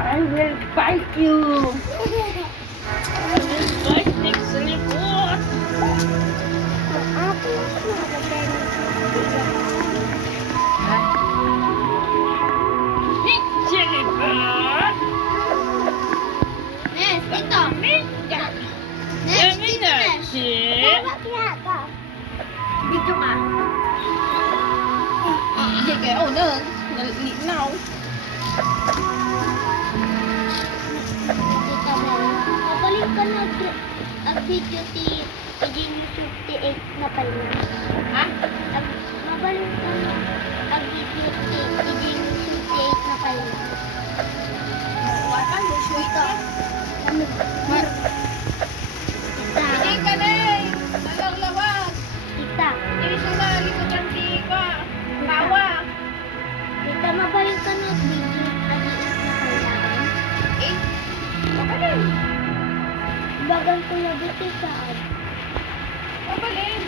I will bite you. I will bite next to the board. Big chili bird. Nes, dito. Minka. Nes, Kami dito, na, Nes. chip. Dito ka. Hindi kayo, oh, no. Now. Dito mo. Mabalik ka na ang video si Jimmy 58 na pala. Ha? Mabalik ka na ang video si Jimmy 58 na pala. Watan mo, Dito. Tita. Hindi ka na eh. Nalawlawag. Tita. Dito na, likodan di ka. Tawa. Tita, mabalik ka na ang video na pala. Eh, makalim. Bagal ko na dito sa Makalim.